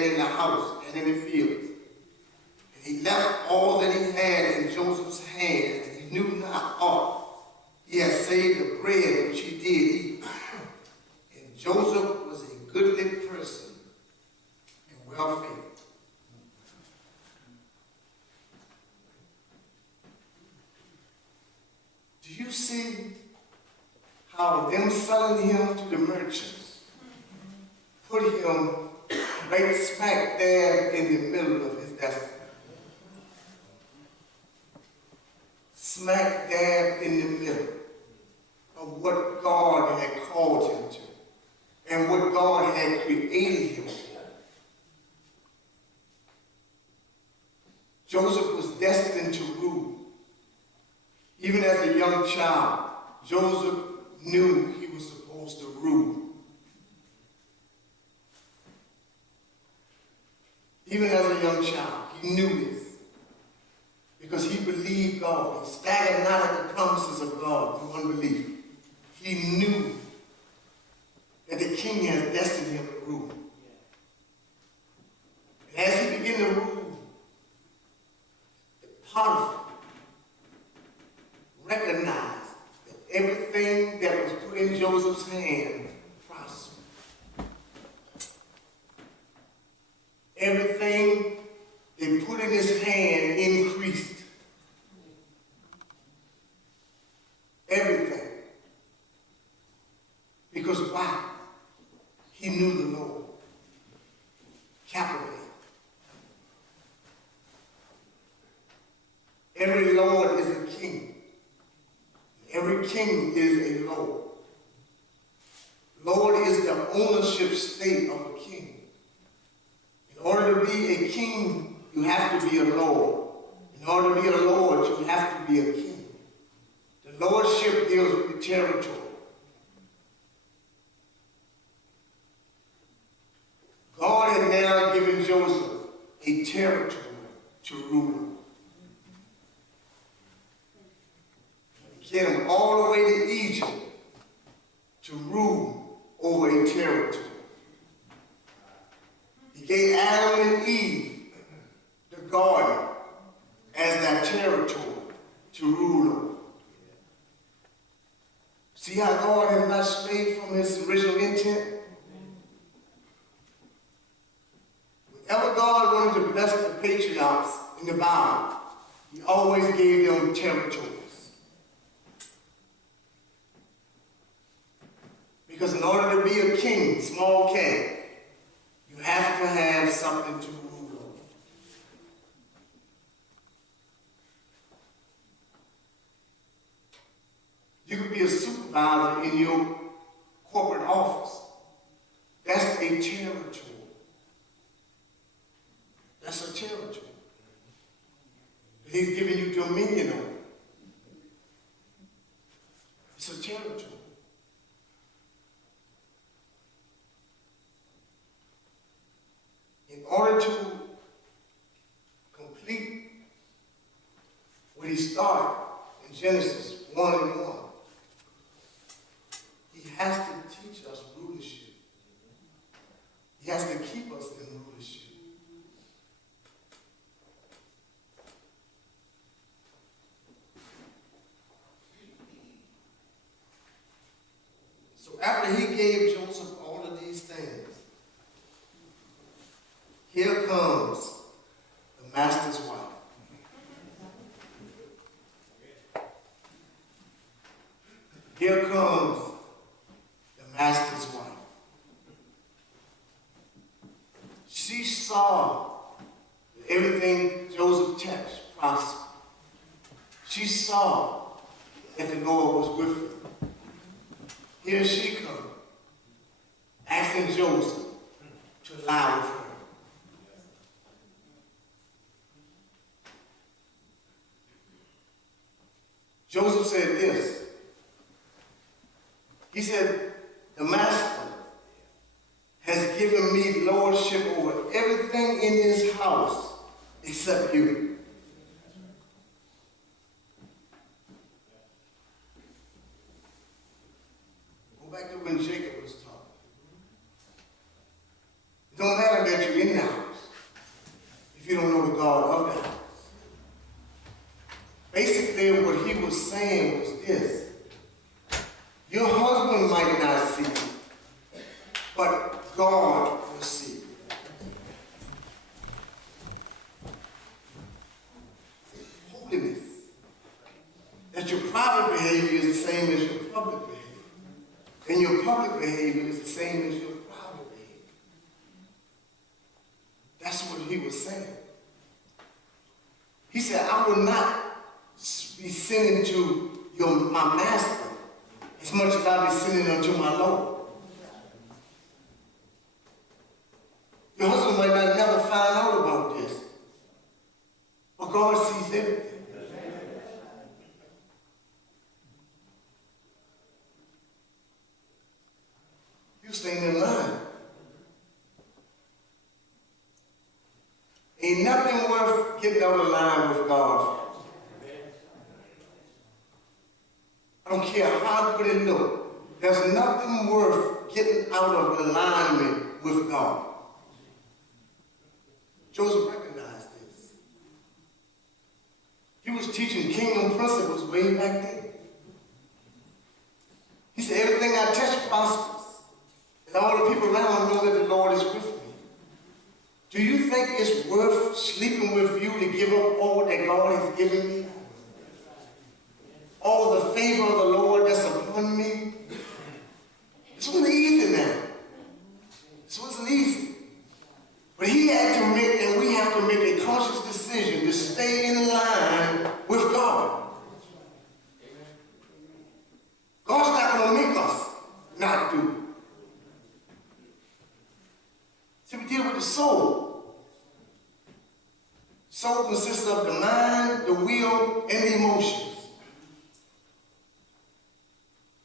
had in the house and in the fields. And he left all that he had in Joseph's hand, and he knew not aught. He had saved the bread which he did eat. And Joseph was a goodly person and well-favored. Do you see how them selling him to the merchants put him right smack dab in the middle of his destiny? Smack dab in the middle of what God had called him to and what God had created him for. Joseph was destined to rule. Even as a young child, Joseph knew he was supposed to rule. Even as a young child, he knew this because he believed God. He staggered not at the promises of God through unbelief. He knew that the king had destined him to rule. And as he began to rule, Potiphar recognized that everything that was put in Joseph's hand prospered. Everything they put in his hand increased. Everything. Because why? He knew the Lord. Capital A. Every Lord is a king. Every king is a Lord. Lord is the ownership state of a king. In order to be a king, you have to be a Lord. In order to be a Lord, you have to be a king. The lordship deals with the territory. God had now given Joseph a territory to rule over. He sent him all the way to Egypt to rule over a territory. He gave Adam and Eve the garden as that territory to rule over. See how God has not strayed from his original intent? Whenever God wanted to bless the patriarchs in the Bible, he always gave them territories. Because in order to be a king, small K, you have to have something to rule over. You could be a supervisor in your corporate office. That's a territory. That's a territory. He's giving you dominion over it. It's a territory. In order to complete what he started in Genesis 1:1, he has to teach us rulership. He has to keep us in rulership. So after he gave Joseph all of these things, here comes the master's wife. Here comes the master's wife. She saw that everything Joseph touched prospered. She saw that the Lord was with her. Here she comes, asking Joseph to lie with her. Joseph said this. He said, the master has given me lordship over everything in his house except you. Go back to when Jacob was talking. It don't matter that you're you in the house if you don't know the God of the house. Basically, what he was saying was this. Your husband might not see you, but God will see you. Holiness. That your private behavior is the same as your public behavior. And your public behavior is the same as your private behavior. That's what he was saying. He said, I will not be sinning to my master as much as I be sinning unto my Lord. Your husband might not never find out about this, but God sees everything. You staying in line. Ain't nothing worth getting out of line with God. I don't care how good it looks. There's nothing worth getting out of alignment with God. Joseph recognized this. He was teaching kingdom principles way back then. He said, everything I touch prospers. And all the people around know that the Lord is with me. Do you think it's worth sleeping with you to give up all that God has given me? All the favor of the Lord that's upon me? This wasn't easy now. This wasn't easy. But he had to make, and we have to make a conscious decision to stay in line with God. God's not going to make us not do it. So we deal with the soul. Soul consists of the mind, the will, and the emotions.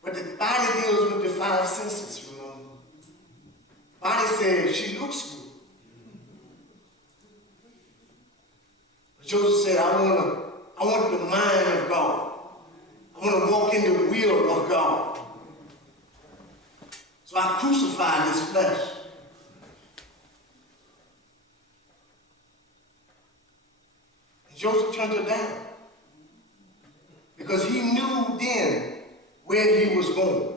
But the body deals with the five senses, remember? Body says, she looks good. But Joseph said, I want the mind of God. I want to walk in the will of God. So I crucified this flesh. And Joseph turned it down. Because he knew then where he was going.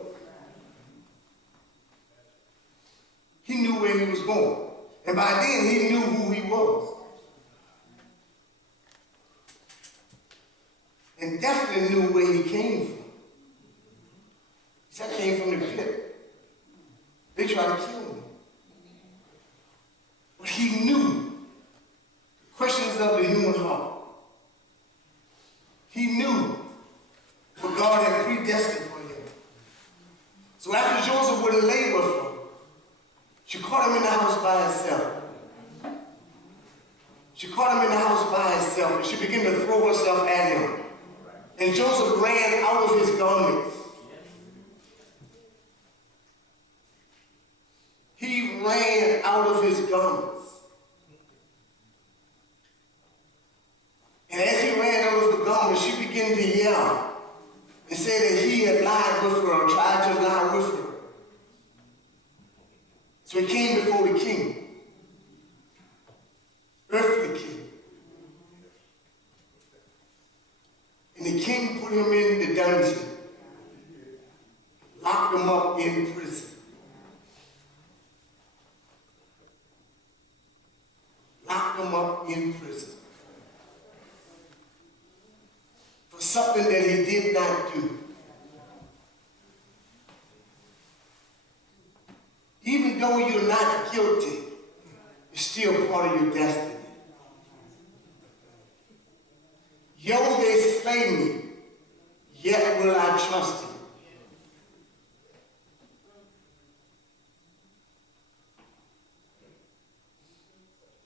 He knew where he was going. And by then he knew who he was. And definitely knew where he came from. He said, I came from the pit. They tried to kill me. But he knew the questions of the human heart. He knew what God had predestined for him. So after Joseph wouldn't labor for her, she caught him in the house by herself. She caught him in the house by herself, and she began to throw herself at him. And Joseph ran out of his garments. He ran out of his garments. And as he ran out of the garments, she began to yell and said that he had lied with her or tried to lie with her. So he came before the king, earthly king. And the king put him in the dungeon, locked him up in prison. Locked him up in prison. For something that he did not do. Even though you're not guilty, it's still part of your destiny. Though they slay me, yet will I trust him.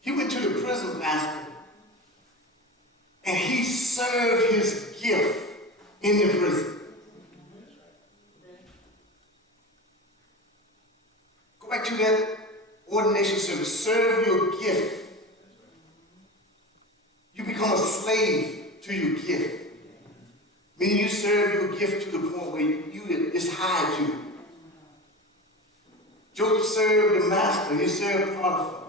He went to the prison master and he served his gift in the prison. Go back to that ordination service. Serve your gift. You become a slave to your gift. Meaning you serve your gift to the point where it's hide you. Joseph served the master. He served Potiphar.